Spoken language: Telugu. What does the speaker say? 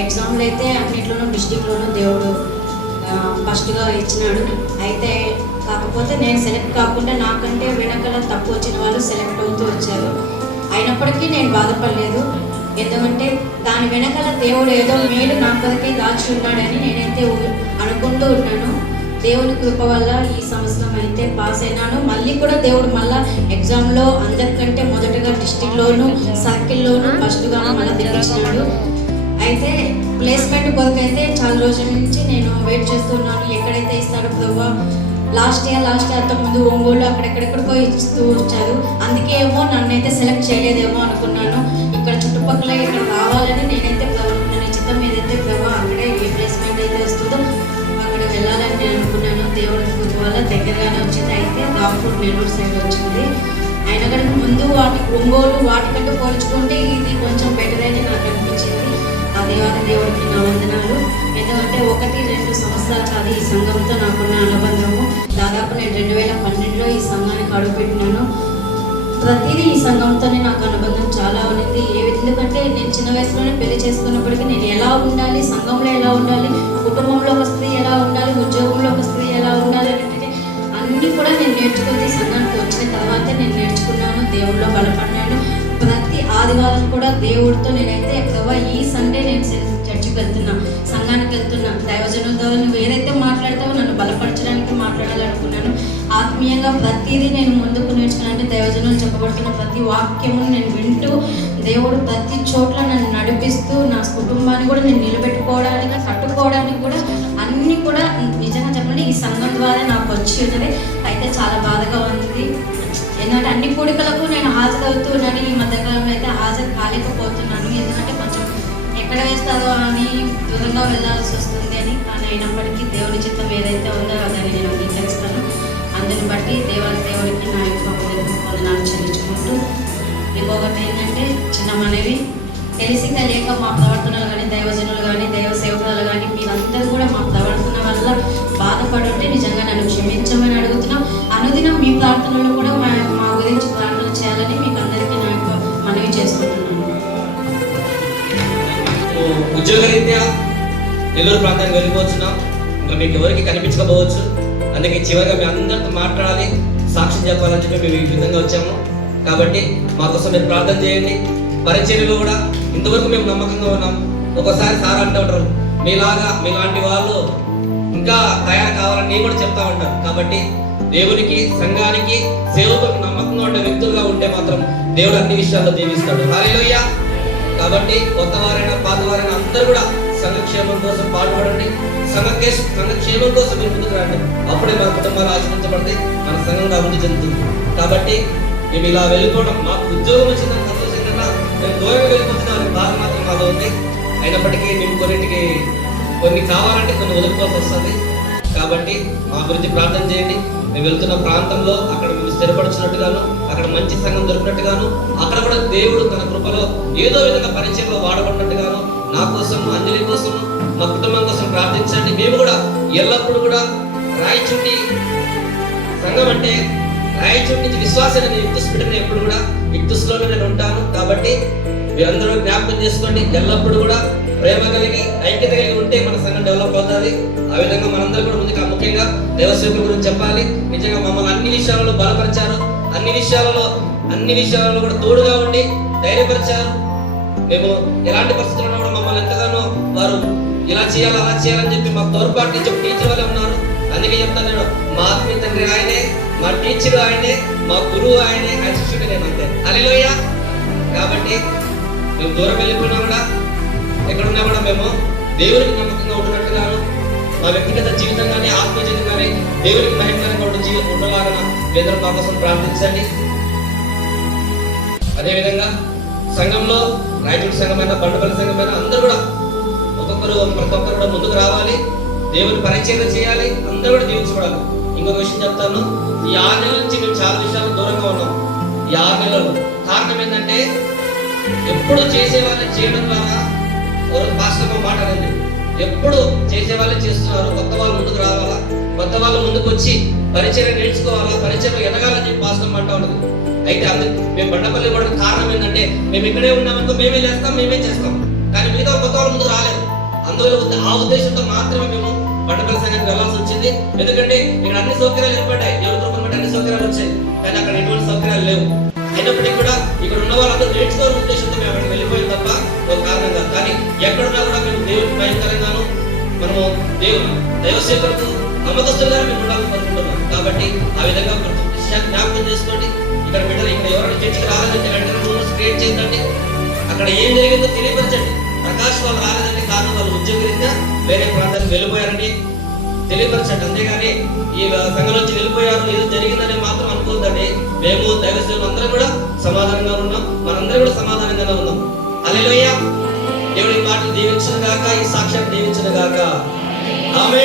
ఎగ్జామ్లో అయితే అన్నిట్లోనూ డిస్టిక్లోనూ దేవుడు ఫస్ట్గా ఇచ్చినాడు. అయితే కాకపోతే నేను సెలెక్ట్ కాకుండా నాకంటే వెనకాల తక్కువ వచ్చిన వాళ్ళు సెలెక్ట్ అవుతూ వచ్చారు. అయినప్పటికీ నేను బాధపడలేదు. ఎందుకంటే దాని వెనకాల దేవుడు ఏదో మేలు నా కొరకే దాచి ఉన్నాడని నేనైతే అనుకుంటూ ఉన్నాను. దేవుని కృప వల్ల ఈ సంవత్సరం అయితే పాస్ అయినాను. మళ్ళీ కూడా దేవుడు మళ్ళీ ఎగ్జామ్లో అందరికంటే మొదటగా డిస్టిక్లోను సర్కిల్లోను ఫస్ట్గా మళ్ళీ తెప్పించినాడు. అయితే ప్లేస్మెంట్ కొరకైతే చాలా రోజుల నుంచి నేను వెయిట్ చేస్తున్నాను. ఎక్కడైతే ఇస్తాడో ప్రభువా. లాస్ట్ ఇయర్ అంతకుముందు ఒంగోలు అక్కడెక్కడెక్కడికో ఇస్తూ వచ్చారు. అందుకే ఏమో నన్నైతే సెలెక్ట్ చేయలేదేమో అనుకున్నాను. ఇక్కడ చుట్టుపక్కల ఇక్కడ రావాలని నేనైతే నా చిత్తం ఏదైతే ప్రభావ అక్కడే ఏ ప్లేస్మెంట్ అయితే వస్తుందో అక్కడ వెళ్ళాలని నేను అనుకున్నాను. దేవుడి కృప వల్ల దగ్గరగానే వచ్చింది. అయితే దాపూర్ నెల్లూరు సైడ్ వచ్చింది. అయినా కానీ ముందు ఒంగోలు వాటికంటూ పోల్చుకుంటే ఇది కొంచెం బెటర్ అని నాకు అనిపించింది. ఆ దేవుడికి నా వందనాలు. ఎందుకంటే 1-2 సంవత్సరాలు కాదు ఈ సంఘంతో నాకున్న అనుబంధము. దాదాపు నేను 2012లో ఈ సంఘానికి అడుగుపెట్టినాను. ప్రతిదీ ఈ సంఘంతోనే నాకు అనుబంధం చాలా ఉన్నది. ఎందుకంటే నేను చిన్న వయసులోనే పెళ్లి చేసుకున్నప్పటికీ నేను ఎలా ఉండాలి, సంఘంలో ఎలా ఉండాలి, కుటుంబంలో ఒక స్త్రీ ఎలా ఉండాలి, ఉద్యోగంలో ఒక స్త్రీ ఎలా ఉండాలి అంటే అన్నీ కూడా నేను నేర్చుకుంది. సంఘానికి వచ్చిన తర్వాత నేను నేర్చుకున్నాను. దేవుడిలో బలపడినాను. ప్రతి ఆదివారం కూడా దేవుడితో నేనైతే ఎక్కువ ఈ సండే నేను చర్చికి వెళ్తున్నా, సంఘానికి వెళ్తున్నా. దైవజనులతో నువ్వు ఏదైతే మాట్లాడతావో నన్ను బలపరచడానికి మాట్లాడాలనుకున్నాను. ఆత్మీయంగా ప్రతిదీ నేను ముందుకు నేర్చుకున్నాను. దైవజనులు చెప్పబడుతున్న ప్రతి వాక్యమును నేను వింటూ దేవుడు ప్రతి చోట్ల నన్ను నడిపిస్తూ నా కుటుంబాన్ని కూడా నేను నిలబెట్టుకోవడానికి కట్టుకోవడానికి కూడా అన్నీ కూడా నిజంగా చెప్పండి ఈ సంఘం ద్వారా నాకు వచ్చి ఉన్నది. అయితే చాలా బాధగా ఉంది. ఎందుకంటే అన్ని కూడికలకు నేను హాజరవుతున్నాను. ఈ మధ్యకాలంలో అయితే హాజరు కాలేకపోతున్నాను. ఎందుకంటే కొంచెం ఎక్కడ వేస్తారో అని దూరంగా వెళ్ళాల్సి వస్తుంది అని. కానీ అయినప్పటికీ దేవుని చిత్తం ఏదైతే ఉందో దాన్ని నేను అంగీకరిస్తాను. అందుని బట్టి దేవుడికి నా యొక్క వందనాలు చెల్లించుకుంటూ ఇంకొకటి ఏంటంటే చిన్న మనవి, తెలిసి తెలియక మా ప్రవర్తనలు కానీ దైవజనులు కానీ దైవ సేవకులు కానీ మీరందరూ కూడా మా ప్రవర్తన వల్ల బాధపడుంటే నిజంగా నన్ను క్షమించమని అడుగుతున్నాం. అనుదినం మీ ప్రార్థనలు కూడా మా గురించి ప్రార్థన చేయాలని మీకు అందరికీ నా యొక్క మనవి చేసుకుంటున్నాను. ఉద్యోగరీత్యా నెల్లూరు ప్రాంతానికి వెళ్ళిపోతున్నాం. ఇంకా మీకు ఎవరికి కనిపించకపోవచ్చు. అందుకే చివరిగా మీ అందరితో మాట్లాడాలి, సాక్ష్యం చెప్పాలని చెప్పి మేము ఈ విధంగా వచ్చాము. కాబట్టి మా కోసం మీరు ప్రార్థన చేయండి. పరిచర్యలో కూడా ఇంతవరకు మేము నమ్మకంగా ఉన్నాం. ఒకసారి సార్ అంటూ ఉంటారు, మీలాంటి వాళ్ళు ఇంకా తయారు కావాలని నేను కూడా చెప్తా ఉంటాను. కాబట్టి దేవునికి, సంఘానికి, సేవకులకు నమ్మకంగా ఉండే వ్యక్తులుగా ఉంటే మాత్రం దేవుడు అన్ని విషయాల్లో దీవిస్తాడు. హల్లెలూయా. కాబట్టి కొత్త వారైనా పాత వారైనా అందరూ కూడా సంఘక్షేమం కోసం పాటుపడండి. సంఘక్షేమం కోసం మీరు ముందుకు రండి. అప్పుడే మన కుటుంబాలు ఆశీర్వదించబడతాయి, మన సంఘంగా అభివృద్ధి చెందుతుంది. కాబట్టి మేము ఇలా వెళ్ళిపోవడం, మాకు ఉద్యోగం వచ్చిందని సంతోషం కన్నా నేను దూరంగా వెళ్ళిపోతున్నాను బాధ మాత్రం మాలో ఉంది. అయినప్పటికీ మేము కొన్ని కావాలంటే కొన్ని వదులుకోవాల్సి వస్తుంది. కాబట్టి మా గురించి ప్రార్థన చేయండి. మేము వెళ్తున్న ప్రాంతంలో అక్కడ మేము స్థిరపడుచున్నట్టుగాను, అక్కడ మంచి సంఘం దొరికినట్టుగాను, అక్కడ కూడా దేవుడు తన కృపలో ఏదో విధంగా పరిచయంలో వాడబడినట్టుగాను నా కోసం, అంజలి కోసం, మా కుటుంబం కోసం ప్రార్థించండి. మేము కూడా ఎల్లప్పుడూ కూడా రాయచూటి సంఘం అంటే రాయచూటి నుంచి విశ్వాసాన్ని విక్తుస్ పెట్టిన ఎప్పుడు కూడా విక్తుస్లోనే నేను ఉంటాను. కాబట్టి మీరందరూ జ్ఞాపకం చేసుకోండి. ఎల్లప్పుడూ కూడా ప్రేమ కలిగి ఐక్యత కలిగి ఉంటే మన సంఘం డెవలప్ అవుతుంది. ఆ విధంగా మనందరూ కూడా ముందుగా ముఖ్యంగా దేవసేవకుల గురించి చెప్పాలి. నిజంగా మమ్మల్ని అన్ని విషయాలలో బలపరిచారు. అన్ని విషయాలలో కూడా తోడుగా ఉండి ధైర్యపరిచారు. మేము ఎలాంటి పరిస్థితుల్లో కూడా మమ్మల్ని ఎంతగానో వారు ఇలా చేయాలి అలా చేయాలని చెప్పి మాకు తోడ్పాటు నుంచి టీచర్ వాళ్ళే ఉన్నారు. అందుకే చెప్తాను నేను, మా ఆత్మీయ తండ్రి ఆయనే, మా టీచర్ ఆయనే, మా గురువు ఆయనే, ఆయన శిష్యుడు నేను అంతే. హల్లెలూయా. కాబట్టి మేము దూరం వెళ్ళిపోయినా కూడా ఎక్కడున్నా కూడా మేము దేవునికి నమ్మకంగా ఉంటున్నట్టుగాను, మా వ్యక్తిగత జీవితం కానీ ఆత్మీయ జీవితం కానీ దేవునికి మహిమకరంగా ఉండలాగా మీరందరూ మా కోసం ప్రార్థించండి. అదేవిధంగా సంఘంలో రాయచూటి సంఘమైనా బండపల్లి సంఘమైనా అందరూ కూడా ప్రతి ఒక్కరు కూడా ముందుకు రావాలి. దేవుని పరిచయం చేయాలి. అందరూ కూడా జీవించబడాలి. ఇంకొక విషయం చెప్తాను, ఈ 6 నెలల నుంచి మేము చాలా విషయాలు దూరంగా ఉన్నాం. ఈ 6 నెలలు కారణం ఏంటంటే ఎప్పుడు చేసేవాళ్ళని చేయడం ద్వారా పాస్టర్ మాట అనేది ఎప్పుడు చేసేవాళ్ళే చేస్తున్నారు. కొత్త వాళ్ళు ముందుకు రావాలా, కొత్త వాళ్ళు ముందుకు వచ్చి పరిచయం నేర్చుకోవాలా, పరిచయం ఎదగాలని చెప్పి పాస్టర్ మాట ఉండదు. అయితే మేము బండపల్లి కూడా కారణం ఏంటంటే మేము ఇక్కడే ఉన్నామనుకో మేమే చేస్తాం, మేమే చేస్తాం. కానీ మిగతా కొత్త వాళ్ళు ముందుకు రాలేదు. ఒకవేళ ఆ ఉద్దేశంతో మాత్రమే మేము పట్టణ సంఘానికి వెళ్ళాల్సి వచ్చింది. ఎందుకంటే ఇక్కడ అన్ని సౌకర్యాలు ఏర్పడ్డాయి, దేవుడి కృపను బట్టి అన్ని సౌకర్యాలు వచ్చాయి, కానీ అక్కడ ఎటువంటి సౌకర్యాలు లేవు. అయినప్పటికీ కూడా ఇక్కడ ఉన్న వాళ్ళందరూ నేర్చుకోవాలని ఉద్దేశంతో మేము అక్కడికి వెళ్ళిపోయిన తప్ప ఒక కారణంగా. కానీ ఎక్కడున్నా కూడా మేము దేవుడికి భయంకరంగాను మనము దైవసేవకు నమ్మకస్తులుగా మేము ఉండాలని కోరుకుంటున్నాం. కాబట్టి ఆ విధంగా జ్ఞాపకం చేసుకోండి. ఇక్కడ బిడ్డలు ఇక్కడ ఎవరైనా చర్చకి రాలేదంటే వెంటనే రూమ్స్ క్రియేట్ చేయండి. అక్కడ ఏం జరిగిందో తెలియపరచండి. ప్రకాష్ వాళ్ళు రాలేదంటే కారణం వాళ్ళు ఉద్యోగరీత్యా వేరే ప్రాంతానికి వెళ్ళిపోయారని తెలియపరచండి. అంతేగాని ఈ సంఘంలోంచి వెళ్ళిపోయారు ఏదో జరిగిందని మాత్రం అనుకోవద్దండి. మేము దైవసేవలు అందరం కూడా సమాధానంగా ఉన్నాం, మనందరం కూడా సమాధానంగానే ఉన్నాం. హల్లెలూయా. దేవుడి మాటలు దీవించును గాక, ఈ సాక్ష్యాన్ని దీవించును గాక. ఆమేన్.